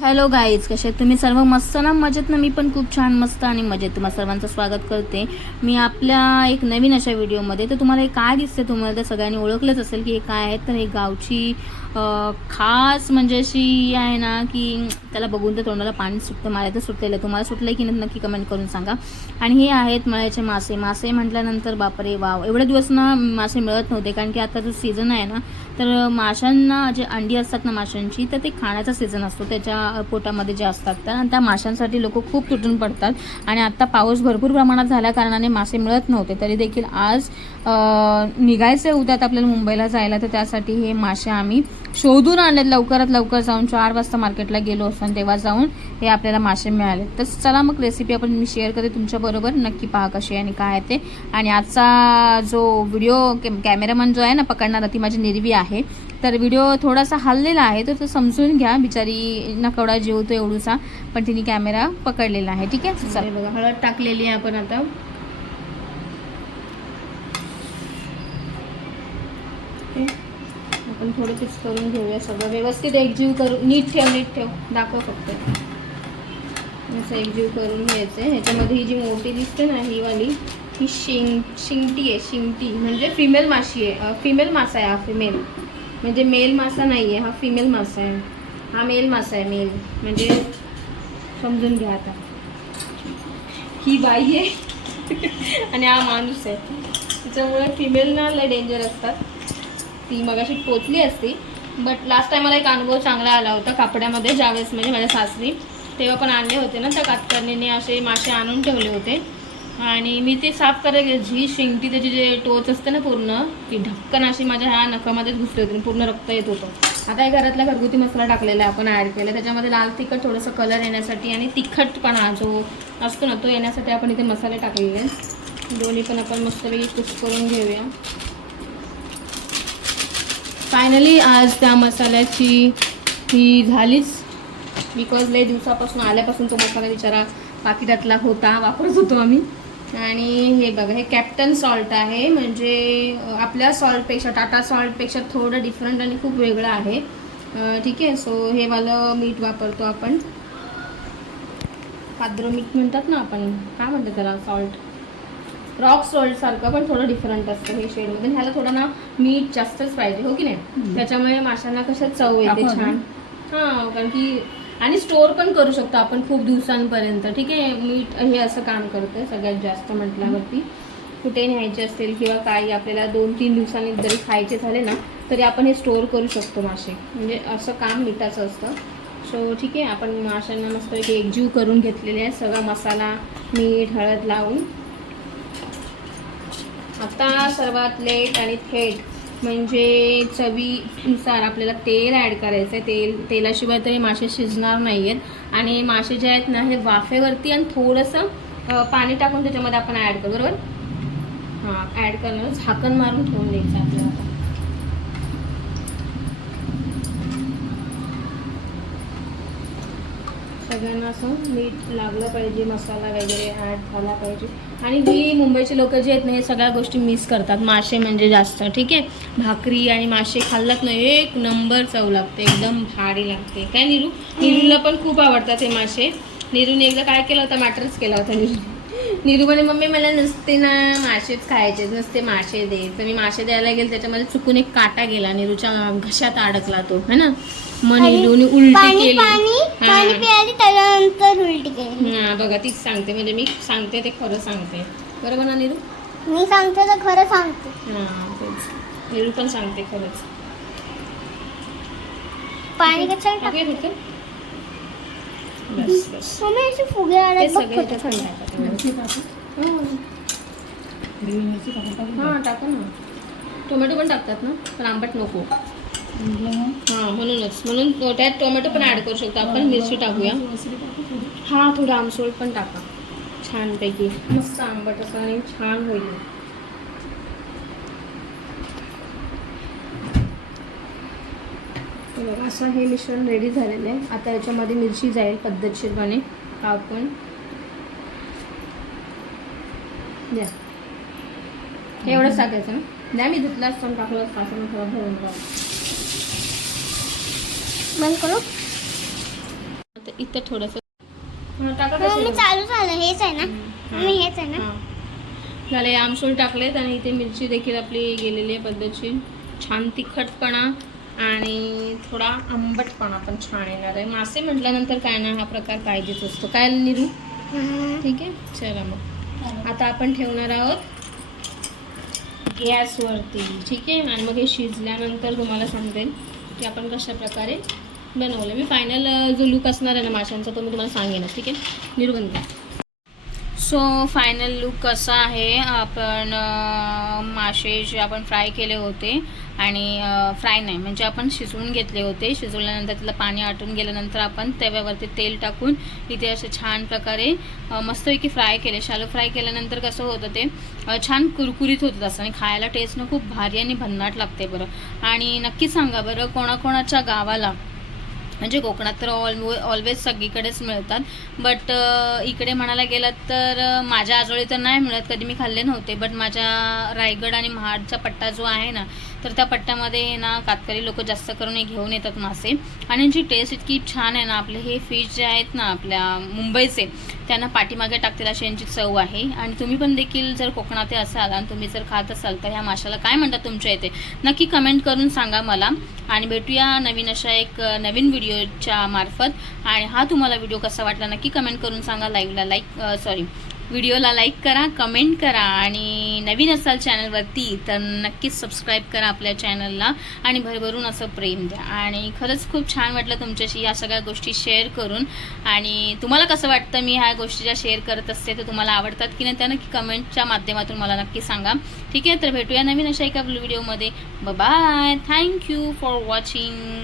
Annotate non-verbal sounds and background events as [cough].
Hello guys कसे तुम्ही सर्व मस्त ना? मजेत ना? मी पण खूप छान मस्त आणि मजेत. तुम्हाला सर्वांचं स्वागत करते. मी आपल्या एक नवीन अशा व्हिडिओमध्ये. तर तुम्हाला हे काय दिसते तुम्हाला तर सगळ्यांनी ओळखलंच असेल की हे काय आहे. तर हे गावची खास म्हणजे अशी आहे ना की त्याला बघून तर तोंडाला पाणी सुटतं मला तर सुटलेलं तुम्हाला सुटलं की नाही नक्की कमेंट करून सांगा. आणि हे आहेत मळ्याचे मासे. मासे म्हटल्यानंतर बापरे वाव. एवढे दिवस ना मासे मिळत नव्हते. कारण की आता जो सीझन आहे ना तर माशांना जे अंडी असतात ना माशांची तर ते खाण्याचा सीझन असतो. त्याच्या पोटामध्ये जे असतात तर आणि त्या माशांसाठी लोक खूप तुटून पडतात. आणि आत्ता पाऊस भरपूर प्रमाणात झाल्या कारणाने मासे मिळत नव्हते. तरी देखील आज निघायचं उद्यात आपल्याला मुंबईला जायला तर त्यासाठी हे मासे आम्ही शोधून आणलेत. लवकरात लवकर जाऊन चार वाजता मार्केटला गेलो असतो आणि तेव्हा जाऊन हे आपल्याला मासे मिळाले. तर चला मग रेसिपी आपण मी शेअर करते तुमच्याबरोबर नक्की पहा कशी आणि काय आहे ते. आणि आजचा जो व्हिडिओ कॅमेरामन जो आहे ना पकडणारा ती माझी निर्वी आहे. तर व्हिडिओ थोडासा हललेला आहे तर तो समजून घ्या. बिचारी नकवडा जीव तो एवढूसा पण तिने कॅमेरा पकडलेला आहे. ठीक आहे? चला. बघा हळद टाकलेली आहे आपण आता. आपण थोडं पिक्स करून घेऊया सगळं. व्यवस्थित एकजीव करू नीट ठेव नीट ठेव. दाखव फक्त. असं एकजीव करून घ्यायचं आहे ह्याच्यामध्ये ही जी मोठी दिसते ना ही वाली ही शिंग शिंगटी आहे शिंगटी. म्हणजे फिमेल माशी आहे. फिमेल मासा आहे हा फिमेल म्हणजे मेल मासा नाही आहे हा फिमेल मासा आहे. हा मेल मासा आहे मेल म्हणजे समजून घ्या आता. ही बाई आहे. [laughs] आणि हा माणूस आहे. त्याच्यामुळे फिमेल ना लय डेंजर असतात. ती मगाशी पोचली असती. बट लास्ट टाईमला मला एक अनुभव चांगला आला होता कापड्यामध्ये ज्यावेळेस म्हणजे माझ्या सासरी तेव्हा पण आणले होते ना त्या कातकर्णीने असे मासे आणून ठेवले होते. आणि मी ते साफ करायला जी शेंगटी त्याची जे टोच असते ना पूर्ण ती ढक्कन अशी माझ्या ह्या नखामध्येच घुसली होती आणि पूर्ण रक्त येत होतं. आता हे घरातला घरगुती मसाला टाकलेला आहे आपण ॲड केला त्याच्यामध्ये लाल तिखट थोडंसं कलर येण्यासाठी आणि तिखटपणा जो असतो ना तो येण्यासाठी आपण इथे मसाले टाकलेले आहेत. दोन्ही पण आपण मस्तपैकी कुस करून घेऊया. फायनली आज त्या मसाल्याची ही झालीच. बिकॉज लय दिवसापासून आल्यापासून तो मसाला बिचारा पाकिटातला होता वापरत होतो आम्ही. आणि हे बघा हे कॅप्टन सॉल्ट आहे. म्हणजे आपल्या सॉल्टपेक्षा टाटा सॉल्टपेक्षा थोडं डिफरंट आणि खूप वेगळं आहे. ठीक आहे सो हे वालं मीठ वापरतो आपण. पाद्र मीठ म्हणतात ना आपण काय म्हणतात त्याला सॉल्ट रॉक सॉल्ट सारखं पण थोडं डिफरंट असतं हे शेडमध्ये ह्याला थोडं ना मीठ जास्तच पाहिजे हो की नाही? त्याच्यामुळे माशांना कशा चव येते छान. हां कारण की आणि स्टोअर पण करू शकतो आपण खूप दिवसांपर्यंत. ठीक आहे? मीठ हे असं काम करतं सगळ्यात जास्त म्हटल्यावरती. कुठे न्यायचे असतील किंवा काही आपल्याला दोन तीन दिवसांनी जरी खायचे झाले ना तरी आपण हे स्टोअर करू शकतो मासे. म्हणजे असं काम मिठाचं असतं. सो ठीक आहे आपण माशांना मस्त एकजीव करून घेतलेले आहे. सगळा मसाला मीठ हळद लावून. आता सर्वात लेट आणि थेट म्हणजे चवीनुसार आपल्याला तेल ॲड करायचं आहे तेल तेलाशिवाय तरी मासे शिजणार नाही आहेत आणि मासे जे आहेत ना हे वाफेवरती आणि थोडंसं पाणी टाकून त्याच्यामध्ये आपण ॲड करू बरोबर? हां ॲड करणार. झाकण मारून ठेवून द्यायचं आपल्याला. सगळ्यांना असं मीठ लागलं पाहिजे मसाला वगैरे ॲड झाला पाहिजे. आणि जी मुंबईचे लोक जे आहेत ना हे सगळ्या गोष्टी मिस करतात. मासे म्हणजे जास्त ठीक आहे? भाकरी आणि मासे खाल्लात ना एक नंबर चव लागते एकदम भारी लागते. काय निरू निरूला पण खूप आवडतात हे मासे. निरूने एकदा काय केलं होतं? मॅटरच केला होता निरू निरू म्हणे मम्मी मला नुसते ना मासेच खायचे नुसते मासे दे. तर मी मासे द्यायला गेले त्याच्यामध्ये चुकून एक काटा गेला निरूच्या घशात अडकला तो है ना? मग निरूने उलटी केली. हा. बघा तीच सांगते म्हणजे मी सांगते ते खरं सांगते. बरोबर ना निरू मी सांगते तर खरं सांगते. हा तेच. निरू पण सांगते खरंच. पाणी कशाला टाक टाकूया फक्त बस बस. फुगे आडत बघ त्याच्यात छोटे. टाकायचे. हा. हा टाका ना टोमॅटो पण टाकतात ना पण आंबट नको. हा म्हणूनच. म्हणून त्यात टोमॅटो पण ऍड करू शकतो आपण मिरची टाकूया. हा थोडं आमसूळ पण टाका. छानपैकी. मस्त आंबट असं आणि छान होईल. बघा असं हे मिश्रण रेडी झालेलं आहे. आता याच्यामध्ये मिरची जाईल पद्धतशीरपणे कापून द्या. हे एवढंच टाकायचं ना. द्या मी धुतला असतो टाकलं असतं असं थोडं भरून बंद करू? इथं इथं थोडंसं हा, टाका मम्मी तसं. चालू झालं हेच आहे ना? मम्मी हेच आहे ना? हा. झाले आमसूल टाकलेत आणि इथे मिरची देखील आपली गेलेली आहे पद्धतशीर. छान तिखटपणा आणि थोडा आंबटपणा पण छान येणार आहे. मासे म्हटल्यानंतर काय ना हा प्रकार पाहिजेच असतो. काय निरू हम्म. ठीक आहे? चला मग. आता आपण ठेवणार आहोत गॅसवरती ठीक आहे? आणि मग हे शिजल्यानंतर तुम्हाला सांगेल की आपण कशा प्रकारे बनवलं. मी फायनल जो लुक असणार आहे ना माशांचा तो मी तुम्हाला सांगेनच ठीक आहे? निर्बंध. सो फायनल लुक कसा आहे? आपण मासे जे आपण फ्राय केले होते आणि फ्राय नाही म्हणजे आपण शिजवून घेतले होते. शिजवल्यानंतर त्याला पाणी आटून गेल्यानंतर आपण तव्यावरती तेल टाकून इथे असे छान प्रकारे मस्तपैकी फ्राय केले. शालो फ्राय केल्यानंतर कसं होतं ते छान कुरकुरीत होतं असं आणि खायला टेस्टनं खूप भारी आणि भन्नाट लागते बरं. आणि नक्की सांगा बरं कोणाकोणाच्या गावाला म्हणजे कोकणात तर ऑल ऑलवेज सगळीकडेच मिळतात. बट इकडे म्हणायला गेलं तर माझ्या आजोळी तर नाही मिळत. कधी मी खाल्ले नव्हते. बट माझ्या रायगड आणि महाडचा पट्टा जो आहे ना तर त्या पट्ट्यामध्ये ना कातकरी लोक जास्त करून हे घेऊन येतात मासे. आणि यांची टेस्ट इतकी छान आहे ना आपले हे फिश जे आहेत ना आपल्या मुंबईचे त्यांना पाठीमागे टाकतील अशी यांची चव आहे. आणि तुम्ही पण देखील जर कोकणात असाल आणि तुम्ही जर खात असाल तर ह्या माशाला काय म्हणतात तुमच्या इथे? नक्की कमेंट करून सांगा मला. आणि भेटूया नवीन अशा एक नवीन व्हिडिओच्या मार्फत. आणि हा तुम्हाला व्हिडिओ कसा वाटला नक्की कमेंट करून सांगा. लाईव्हला लाईक सॉरी व्हिडिओला लाईक करा कमेंट करा आणि नवीन असाल चॅनलवरती तर नक्कीच सबस्क्राईब करा आपल्या चॅनलला आणि भरभरून असं प्रेम द्या. आणि खरंच खूप छान वाटलं तुमच्याशी या सगळ्या गोष्टी शेअर करून. आणि तुम्हाला कसं वाटतं मी ह्या गोष्टी ज्या शेअर करत असते तर तुम्हाला आवडतात की नाही त्या नक्की कमेंटच्या माध्यमातून मला नक्की सांगा. ठीक आहे तर भेटूया नवीन अशा एका व्हिडिओमध्ये बाय थँक्यू फॉर वॉचिंग